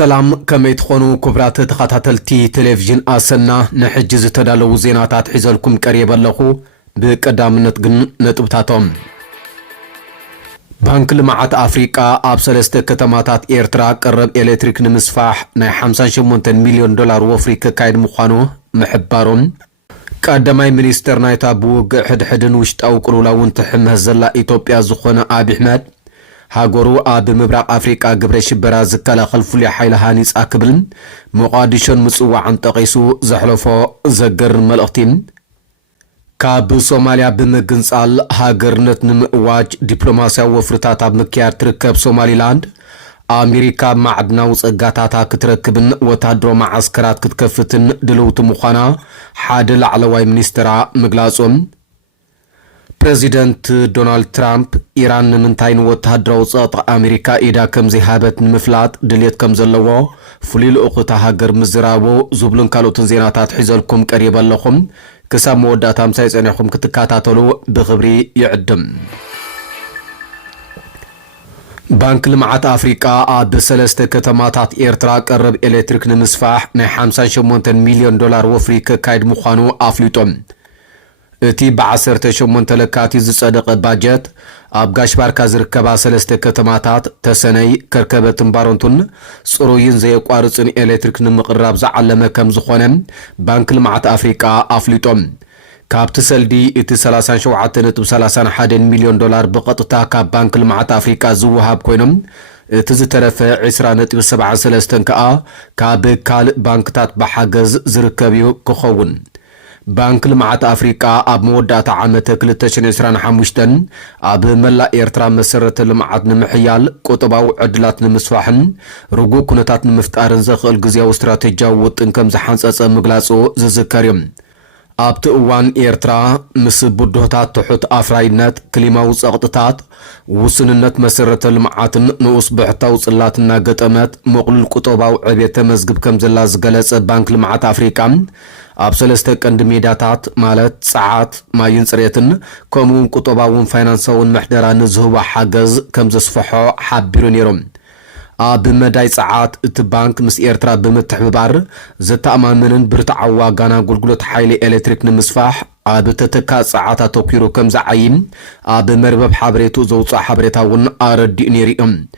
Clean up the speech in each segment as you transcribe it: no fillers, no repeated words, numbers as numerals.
سلام كما تخونوا كبرات تخاتلتي تلفزيون اسنا نحجز تدالو زيناتات حزلكم قريب لخو بقدامنت جن نطبتاتهم بانك لمعات افريقيا اب سلسته كتماتات ايرترا قرب الكتريك نمسفاح نا 58 مليون دولار وافريقيا كايد مخانو محبارون قدماي مينستر نايتا بوق حدن وشطاو قلولاون تحمه زلا ايتوبيا زخونه ابي احمد هاغورو اب مبرق افريقيا غبرش براز كلا خلفل حيل هانيص اكبل مقادشون مصوا عن تقيسو زحلفو زغر ملختين كاب سوماليا بمغنصال هاغرنت نمواج دبلوماسيا وفرتاتا مكيار تركب سوماليلاند امريكا معدنا وصغاتاتا كتركبن وتادرو معسكرات كتكفتن دلوت مخانا حادل على واي منسترا مغلاصوم بريزيدنت دونالد ترامب إيران منتاين وتهدرو صوت أمريكا إذا كم زهابت نمفلات دليت كم زلوو فليل أقوتا هاجر مزراوو زبلن كالو تنزيناتات حزلكم قريبا لكم كسام مودات امسايس انيكم كتكاتاتلو بخبري يعدم بانك لمعات أفريقيا عاد سلسته كتماتات إيرترا قرب إلكتريك نمسفاح نا 58 مليون دولار وفريقيا كايد مخانو أفليتوم اتي بعصرت شمونت لكاتي زصدق باجت ابغاش باركا زركبا سلسته كتماتات تسني كركبت مبارونتون صروين زي قارصن الكتريك نمقراب زعلمه كم زخونم بانك لمعات افريقيا افليتوم كابت سلدي اتي 37.31 مليون دولار بقطتا كاب بانك لمعات افريقيا زوهاب كوينم تزترف 20.73 كا كاب كال بانكتات بحجز زركبيو كخون بانك لمعات أفريقيا أب مودات عامة كلتشن إسران حموشتن أب ملا إيرترا مسرة لمعات نمحيال كتباو عدلات نمسفاحن رجو كنتات نمفتارن زخل جزيا واستراتيجيا وطنكم زحانس أسأل مغلاسو زذكريم أب تقوان إيرترا مس بدوهتات تحت أفراينات كلمة وسقطتات وسننت مسرة لمعاتن نوص بحتاو صلاتنا قطمات مقلل كتباو عبيت مزقب كم زلاز جلس بانك لمعات أفريقيا اب سلسته قند ميداتات مالت ساعات ما ينصريتن كومون قطباون فاينانساون محدران زهوا حجز كم زصفحو حبيرو نيروم اب مداي ساعات ات بانك مس ايرترا بمتحبار زتامانن برتعوا غانا غلغلت حيل الكتريك نمسفاح اب تتكا ساعات توكيرو كم زعيم اب مربب حبريتو زوصا حبريتاون اردي نيريم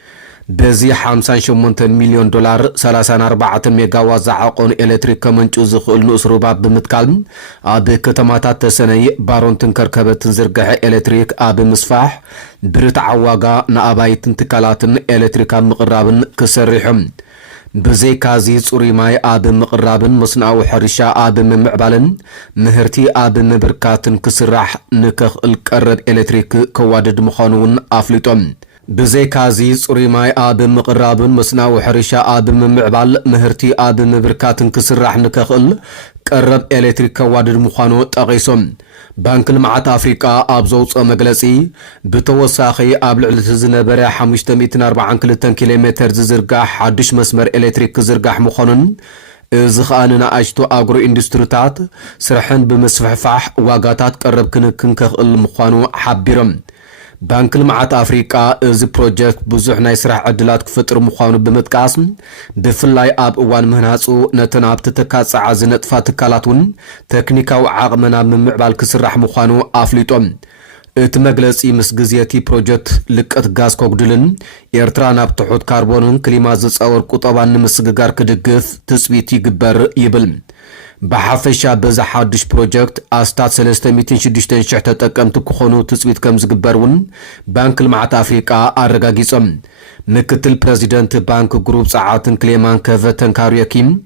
بزي 58 مليون دولار 34 ميجاوات زعقون الكتريك كمنچو زخل نصروباب بمتكال اب كتماتات تسني بارون تنكركبت تنزرغح الكتريك اب مصفاح برتعواغا نابايتن تكالاتن الكتريك مقرابن كسريحم بزي كازي صوري ماي اب مقرابن مصنعو حرشا اب ممعبالن مهرتي اب مبركاتن كسراح نكخ القرب الكتريك كوادد مخانون افليتوم بزي كازي صوري ماي اب مقرابن مصنعو حرشا اب ممعبال مهرتي اب مبركاتن كسراح نكخل قرب الكتريك كوادد مخانو تقيسوم بانك المعات أفريقيا أبزوص مجلسي بتوساخي قبل التزنبرة 542 كيلومتر زرقاح حدش مسمر إلكتريك زرقاح مخنن زخاننا أجتو أجرو إندستريات سرحن بمسفحفاح واقاتات قرب كنكن كخل مخانو حبيرم بانك المعات أفريقيا إز بروجكت بزح نايسرح عدلات كفتر مخانو بمتقاسم بفلاي آب اوان مهناسو نتناب تتكاس عازنت فاتكالاتون تكنيكا وعاقمنا من معبال كسرح مخانو أفليتوم اتمجلسي مسجزيتي بروجكت لكت غاز كوغدلن إيرترا نابتحوت كاربونن كليمازز أور قطبان مسججار كدقف تسبيتي جبر يبل بحفشا بزا حادش بروجكت استاد 366 شحته تقمت كخونو تسويت كم زغبرون بانك المعات افريقيا ارغاغيصم مكتل بريزيدنت بانك جروب ساعاتن كليمان كفتن كاريكيم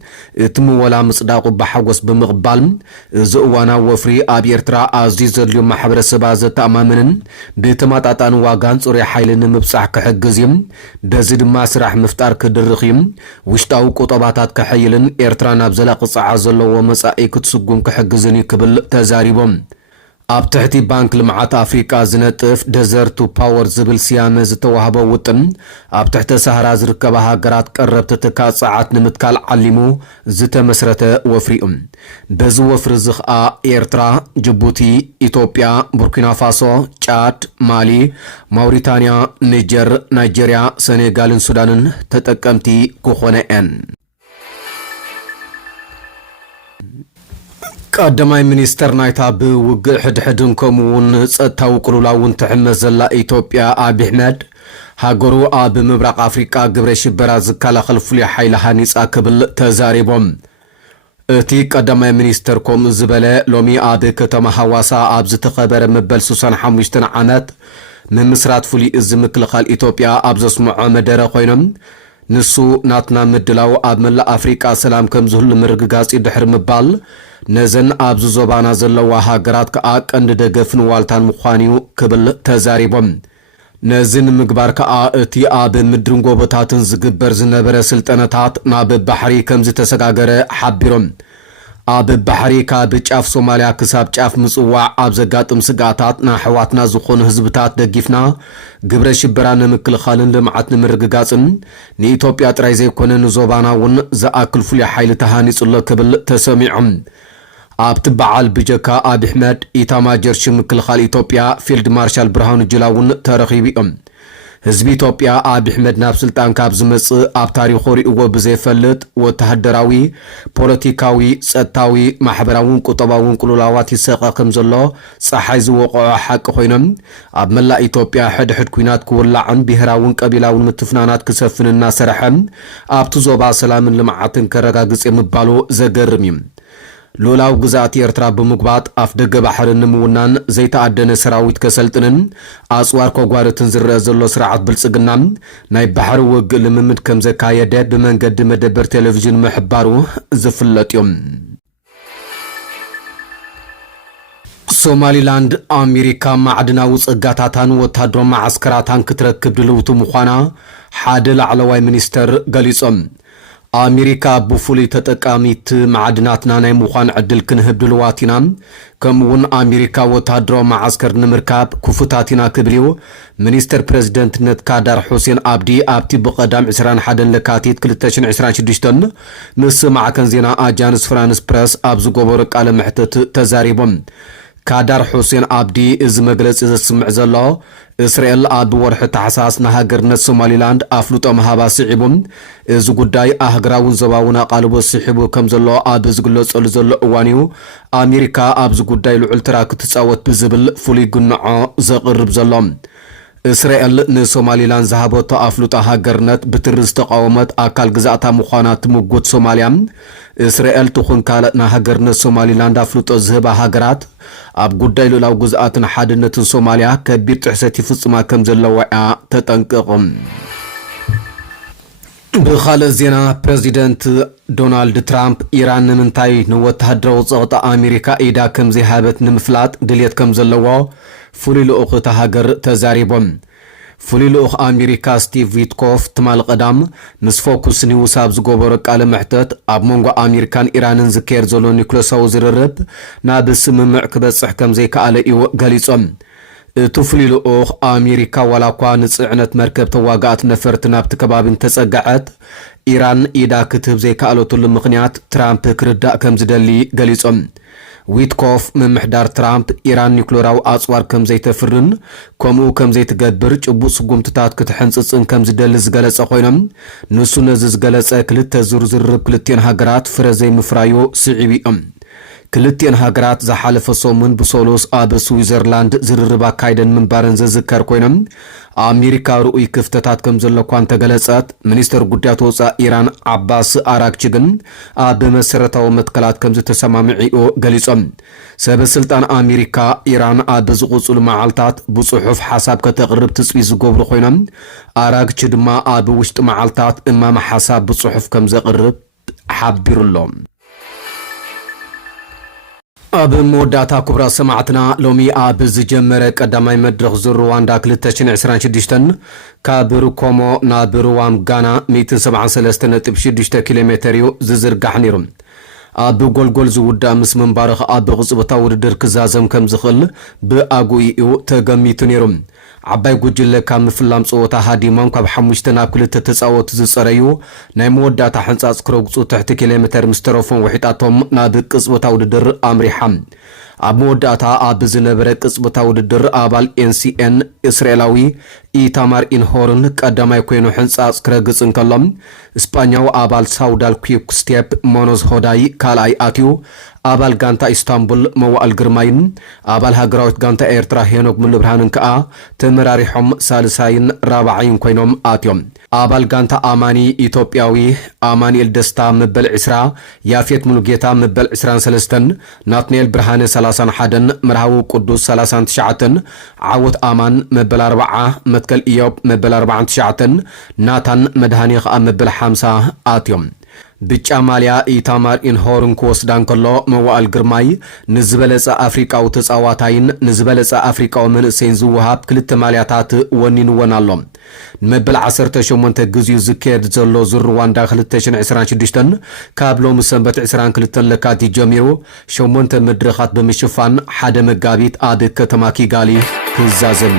تمولا مصداقو بحوس بمقبال زوانا وفري ابيرترا عزيز اليوم محبر سباز تامامن بتماطاطان واغان صوري حيلن مبصح كحجزيم بزيد ما سراح مفتار كدرخيم وشتاو قطباتات كحيلن ايرترا نابزلا قصع زلو مسائي كتسقون كحجزني كبل تزاريبهم ኣብ ትሕቲ ባንክ ልምዓት ኣፍሪቃ ዝነጥፍ ደዘርት ቱ ፓወር ዝብል ስያመ ዝተዋህቦ ውጥን ኣብ ትሕቲ ሰሃራ ዝርከባ ሃገራት ቀረብቲ ትካል ጸዓት ንምትካል ዓሊሙ ዝተመስረተ ወፍሪ እዩ። በዚ ወፍሪ እዚ ኸኣ ኤርትራ፣ ጅቡቲ፣ ኢትዮጵያ፣ ቡርኪና ፋሶ፣ ጫድ፣ ማሊ፣ ማውሪታንያ፣ ኒጀር፣ ናይጀርያ፣ ሴኔጋልን ሱዳንን ተጠቀምቲ ክኾነ እየን። ቀዳማይ ሚኒስተር ናይታ ብውግእ ሕድሕድን ከምኡውን ጸጥታዊ ቅልውላውን ትሕመስ ዘላ ኢትዮጵያ አብይ ኣሕመድ ሃገሩ ኣብ ምብራቕ ኣፍሪቃ ግብረ ሽበራ ዝከላኸል ፍሉይ ሓይሊ ሃኒጻ ክብል ተዛሪቦም። እቲ ቀዳማይ ሚኒስተር ከምኡ ዝበለ ሎሚ ኣብ ከተማ ሃዋሳ ኣብ ዝተኸበረ መበል 65 ዓመት ንምስራት ፍሉይ እዝ ምክልኻል ኢትዮጵያ ኣብ ዘስምዖ መደረ ኮይኖም ንሱ ናትና ምድላው ኣብ መላእ ኣፍሪቃ ሰላም ከም ዝህሉ ምርግጋጽ ድሕሪ ምባል ነዘን ኣብዚ ዞባና ዘለዋ ሃገራት ከዓ ቀንዲ ደገፍን ዋልታን ምዃኑ ክብል ተዛሪቦም። ነዚ ንምግባር ከዓ እቲ ኣብ ምድርን ጎቦታትን ዝግበር ዝነበረ ስልጠነታት ናብ ባሕሪ ከም ዝተሰጋገረ ሓቢሮም። ኣብ ባሕሪ ካብ ጫፍ ሶማልያ ክሳብ ጫፍ ምጽዋዕ ኣብ ዘጋጥም ስጋታት ንኣሕዋትና ዝኾኑ ህዝብታት ደግፍና ግብረ ሽበራ ንምክልኻልን ልምዓት ንምርግጋጽን ንኢትዮጵያ ጥራይ ዘይኮነ ንዞባና እውን ዝኣክል ፍሉይ ሓይሊ ተሃኒጹሎ ክብል ተሰሚዖም። ኣብቲ በዓል ብጀካ አብይ ኣሕመድ ኢታማጆር ሹም ምክልኻል ኢትዮጵያ ፊልድ ማርሻል ብርሃኑ ጁላ እውን ተረኺቡ እዮም። ህዝቢ ኢትዮጵያ አብይ ኣሕመድ ናብ ስልጣን ካብ ዝመጽእ ኣብ ታሪኹ ሪእዎ ብዘይፈልጥ ወተሃደራዊ፣ ፖለቲካዊ፣ ጸጥታዊ፣ ማሕበራውን ቁጠባውን ቅልውላዋት ይሰቐ ከም ዘሎ ፀሓይ ዝወቕዖ ሓቂ ኮይኖም ኣብ መላእ ኢትዮጵያ ሕድሕድ ኩናት ክውላዕን ብሄራውን ቀቢላውን ምትፍናናት ክሰፍን እናሰርሐ ኣብቲ ዞባ ሰላምን ልምዓትን ከረጋግጽ ምባሉ ዘገርም እዩ። ሉላው ግዛት ኤርትራ ብምግባጥ ኣፍ ደገ ባሕሪ ንምውናን ዘይተኣደነ ሰራዊት ከሰልጥንን ኣጽዋር ኮጓርትን ዝረአ ዘሎ ስርዓት ብልጽግና ናይ ባሕሪ ውግእ ልምምድ ከም ዘካየደ ብመንገዲ መደበር ቴሌቪዥን ምሕባሩ ዝፍለጥ እዮም። ሶማሊላንድ ኣሜሪካ ማዕድናዊ ጸጋታታን ወታደራዊ ማዓስከራታን ክትረክብ ድልውቲ ምዃና ሓደ ላዕለዋይ ሚኒስተር ገሊጾም። ኣሜሪካ ብፍሉይ ተጠቃሚት ማዕድናትና ናይ ምዃን ዕድል ክንህብ ድልዋት ኢና፣ ከምኡውን ኣሜሪካ ወታደራዊ ማዓስከር ንምርካብ ክፉታት ኢና ክብል እዩ ሚኒስተር ፕሬዚደንትነት ካዳር ሑሴን አብዲ ኣብቲ ብቐዳም 21 ለካቲት 2026 ምስ ማዕከን ዜና ኣጃንስ ፍራንስ ፕረስ ኣብ ዝገበሮ ቃለ መሕተት ተዛሪቦም። ካዳር ሑሴን አብዲ እዚ መግለጺ ዘስምዕ ዘሎ እስራኤል ኣብ ወርሒ ታሕሳስ ንሃገርነት ሶማሊላንድ ኣፍልጦ መሃባ ስዒቦም እዚ ጉዳይ ኣህግራውን ዞባውን ኣቓልቦ ስሒቡ ከም ዘሎ ኣብ ዝግለጸሉ ዘሎ እዋን እዩ ኣሜሪካ ኣብዚ ጉዳይ ልዑል ተራ ክትጻወት ብዝብል ፍሉይ ግንዖ ዘቕርብ ዘሎ። እስራኤል ንሶማሊላንድ ዝሃበቶ ኣፍልጦ ሃገርነት ብትሪ ዝተቃወመት ኣካል ግዛእታ ምዃና ትምጉት ሶማልያ እስራኤል ትኹን ካልእ ንሃገርነት ሶማሊላንድ ኣፍልጦ ዝህባ ሃገራት ኣብ ጉዳይ ሉላው ግዛእትን ሓድነትን ሶማልያ ከቢድ ጥሕሰት ይፍጽማ ከም ዘለዋ እያ ተጠንቅቕ። ብኻልእ ዜና ፕሬዚደንት ዶናልድ ትራምፕ ኢራን ንምንታይ ንወተሃደራዊ ጸቕጣ ኣሜሪካ ኢዳ ከም ዘይሃበት ንምፍላጥ ድልየት ከም ዘለዎ ፍሉይ ልኡኽ እታ ሃገር ተዛሪቦም። ፍሉይ ልኡኽ ኣሜሪካ ስቲቭ ዊትኮፍ ትማል ቀዳም ምስ ፎኩስ ኒውስ ኣብ ዝገበሮ ቃለ መሕተት ኣብ መንጎ ኣሜሪካን ኢራንን ዝካየድ ዘሎ ኒኩለሳዊ ዝርርብ ናብ ስምምዕ ክበጽሕ ከም ዘይከኣለ እዩ ገሊጾም። እቲ ፍሉይ ልኡኽ ኣሜሪካ ዋላ እኳ ንጽዕነት መርከብ ተዋጋእት ነፈርቲ ናብቲ ከባቢ እንተጸጋዐት ኢራን ኢዳ ክትህብ ዘይከኣለትሉ ምኽንያት ትራምፕ ክርዳእ ከም ዝደሊ ገሊጾም። ዊትኮፍ ምምሕዳር ትራምፕ ኢራን ኒኩሌራዊ ኣጽዋር ከም ዘይተፍርን ከምኡ ከም ዘይትገብር ጭቡጥ ስጉምትታት ክትሕንጽጽን ከም ዝደሊ ዝገለጸ ኮይኖም ንሱ ነዚ ዝገለጸ ክልተ ዝርዝርብ ክልቴን ሃገራት ፍረ ዘይምፍራዩ ስዒብ እዮም። ክልቴን ሃገራት ዝሓለፈ ሰሙን ብሶሎስ ኣብ ስዊዘርላንድ ዝርርብ ኣካይደን ምንባረን ዝዝከር ኮይኖም ኣሜሪካ ርኡይ ክፍተታት ከም ዘለኳ እንተገለጸት ሚኒስተር ጉዳያት ወፃኢ ኢራን ዓባስ ኣራግቺ ግን ኣብ መሰረታዊ መትከላት ከም ዝተሰማምዒኡ ገሊጾም። ሰበስልጣን ኣሜሪካ ኢራን ኣብ ዝቕጽሉ መዓልታት ብጽሑፍ ሓሳብ ከተቕርብ ትጽቢት ዝገብሩ ኮይኖም ኣራግቺ ድማ ኣብ ውሽጢ መዓልታት እማማ ሓሳብ ብጽሑፍ ከም ዘቕርብ ሓቢሩሎም። ኣብ መወዳእታ ክቡራ ሰማዕትና ሎሚ ኣብ ዝጀመረ ቀዳማይ መድረኽ ዙር ሩዋንዳ 2026 ካብ ሩኮሞ ናብ ሩዋንጋና 173.6 ኪሎ ሜትር እዩ ዝዝርጋሕ ነይሩ። ኣብ ጎልጎል ዝውዳ ምስ መንባረኸ ኣብ ቅጽበታ ውድድር ክዛዘም ከም ዝኽእል ብኣጉኢኡ ተገሚቱ ነይሩ ዓባይ ጉጅለ ካብ ምፍላም ጸወታ ሃዲሞም ካብ 5 ናብ 2 ተጻወቱ ዝጸረዩ ናይ መወዳእታ ሕንጻጽ ክረግጹ ትሕቲ ኪሎሜትር ምስ ተረፎም ወሒጣቶም ናብ ቅጽበታ ውድድር ኣምሪሖም ኣብ መወዳእታ ኣብ ዝነበረ ቅጽበታ ውድድር ኣባል ኤንሲኤን እስራኤላዊ ኢታማር ኢንሆርን ቀዳማይ ኮይኑ ሕንጻጽ ክረግጽ እንከሎም እስጳኛው ኣባል ሳውዳል ኩክ ስቴፕ ሞኖዝ ሆዳይ ካልኣይ ኣትዩ ኣባል ጋንታ ኢስታንቡል መዋእል ግርማይን ኣባል ሃገራዊት ጋንታ ኤርትራ ሄኖክ ሙሉብርሃንን ከዓ ተመራሪሖም ሳልሳይን ራብዓይን ኮይኖም ኣትዮም ኣባል ጋንታ ኣማኒ ኢትዮጵያዊ ኣማኒኤል ደስታ መበል 20 ያፌት ሙሉጌታ መበል 23 ናትናኤል ብርሃነ 31 መርሃዊ ቅዱስ 39 ዓወት ኣማን መበል 40 መትከል ኢዮብ መበል 49 ናታን መድሃኒ ከዓ መበል 50 ኣትዮም ብጫ ማልያ ኢታማር ኢንሆርን ክወስዳን ከሎ መዋእል ግርማይ ንዝበለጸ ኣፍሪቃዊ ተጻዋታይን ንዝበለጸ ኣፍሪቃዊ መንእሰይን ዝወሃብ ክልተ ማልያታት ወኒንዎን ኣሎ ንመበል 18 ግዜኡ ዝካየድ ዘሎ ዙር ሩዋንዳ 2026 ካብ ሎሚ ሰንበት 22 ለካቲት ጀሚሩ 8 መድረኻት ብምሽፋን ሓደ መጋቢት ኣብ ከተማ ኪጋሊ ክዛዘም